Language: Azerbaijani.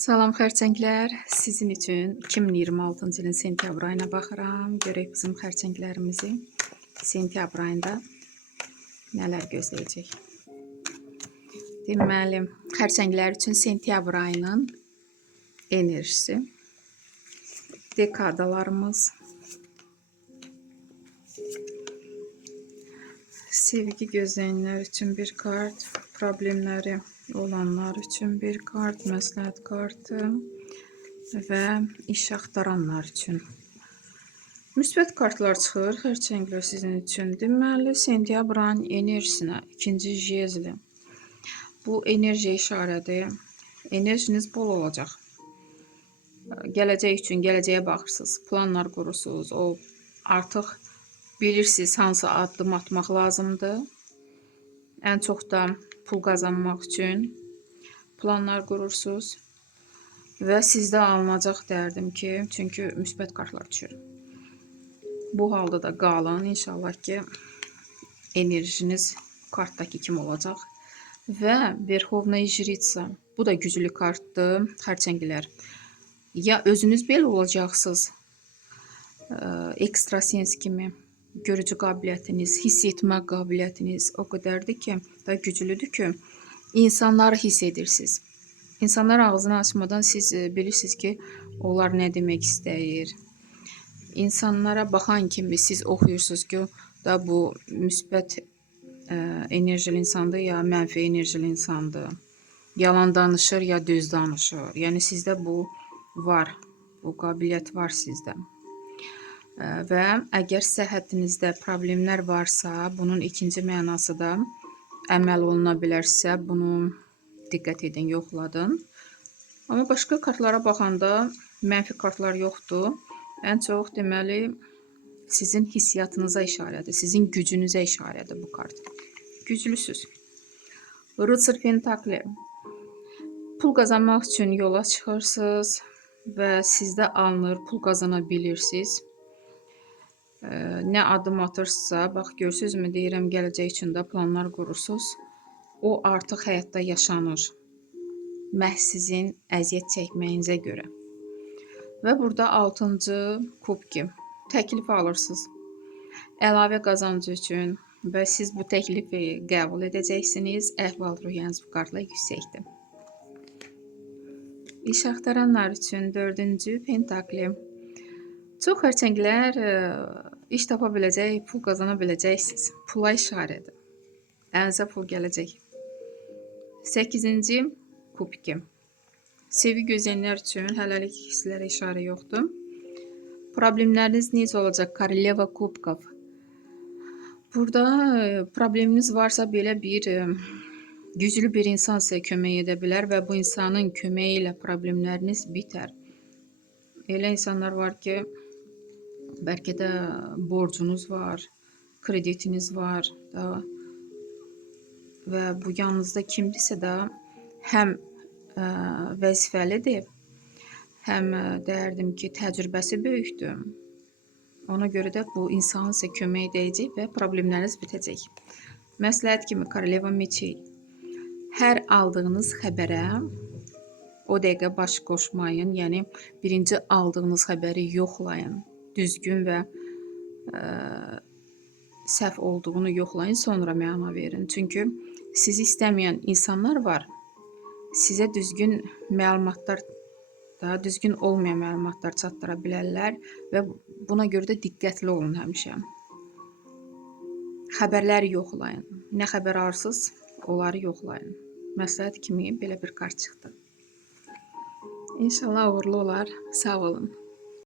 Salam xərçənglər, sizin üçün 2026-cı ilin sentyabr ayına baxıram. Görək bizim xərçənglərimizi sentyabr ayında nələr gözləyəcək. Deməli, xərçənglər üçün sentyabr ayının enerjisi, dekadalarımız, sevgi gözləyənlər üçün bir kart, problemləri olanlar üçün bir kart, məsləhət kartı və iş axtaranlar üçün. Müsbət kartlar çıxır xərçənglər sizin üçün. Deməli, sentyabr ayının enerjisinə ikinci jezli. Bu enerjiyə işarədir. Enerjiniz bol olacaq. Gələcək üçün, gələcəyə baxırsınız, planlar qurursunuz. O artıq bilirsiniz hansı addım atmaq lazımdır. Ən çox da pul qazanmaq üçün planlar qurursunuz. Və sizdə alınacaq dərdim ki, çünki müsbət kartlar düşür. Bu halda da qalın. İnşallah ki, enerjiniz kartdakı kimi olacaq. Və Verxovnaya Jritsa. Bu da güclü kartdır, xərçənglər. Ya özünüz belə olacaqsınız, ekstrasens kimi. Görücü qabiliyyətiniz, hiss etmə qabiliyyətiniz o qədərdir ki, da güclüdür ki, insanları hiss edirsiniz. İnsanlar ağzını açmadan siz bilirsiniz ki, onlar nə demək istəyir. İnsanlara baxan kimi siz oxuyursunuz ki, da bu müsbət enerjili insandır ya mənfi enerjili insandır. Yalan danışır ya düz danışır. Yəni sizdə bu var, bu qabiliyyət var sizdə. Və əgər səhhətinizdə problemlər varsa, bunun ikinci mənası da əməl oluna bilərsə, bunu diqqət edin, yoxladın. Amma başqa kartlara baxanda mənfi kartlar yoxdur. Ən çox deməli sizin hissiyatınıza işarədir, sizin gücünüzə işarədir bu kart. Güclüsüz. Rıtsır Pentakli. Pul qazanmaq üçün yola çıxırsınız və sizdə alınır, pul qazana bilirsiniz. Nə adım atırsınızsa, bax görürsünüzmü, deyirəm gələcək üçün də planlar qurursunuz. O artıq həyatda yaşanır. Məhz sizin əziyyət çəkməyinizə görə. Və burada 6-cı kubki. Təklif alırsınız. Əlavə qazancı üçün və siz bu təklifi qəbul edəcəksiniz. Əhval-ruhiyyəniz bu kartla yüksəkdir. İş axtaranlar üçün 4-cü Pentakli. Çox xərçənglər iş tapa biləcək, pul qazana biləcəksiniz. Pula işarədir. Əlinizə pul gələcək. 8-ci kubki. Sevgi gözləyənlər üçün hələlik hisslərə işarə yoxdur. Problemləriniz necə olacaq? Koroleva kubkov. Burada probleminiz varsa belə bir güclü bir insan sizə kömək edə bilər və bu insanın köməyi ilə problemləriniz bitər. Elə insanlar var ki, bəlkə də borcunuz var, kreditiniz var da və bu yanınızda kimdirsə də həm vəzifəlidir, həm deyərdim ki, təcrübəsi böyükdür. Ona görə də bu insanın sizə kömək edəcək və problemləriniz bitəcək. Məsləhət kimi Koroleva Meçey. Hər aldığınız xəbərə o dəqiqə baş qoşmayın, yəni birinci aldığınız xəbəri yoxlayın. Düzgün və səhv olduğunu yoxlayın, sonra məna verin. Çünki sizi istəməyən insanlar var. Sizə düzgün məlumatlar, daha düzgün olmayan məlumatlar çatdıra bilərlər və buna görə də diqqətli olun həmişə. Xəbərləri yoxlayın. Nə xəbər alırsınız, onları yoxlayın. Məsləhət kimi belə bir kart çıxdı. İnşallah uğurlu olar. Sağ olun.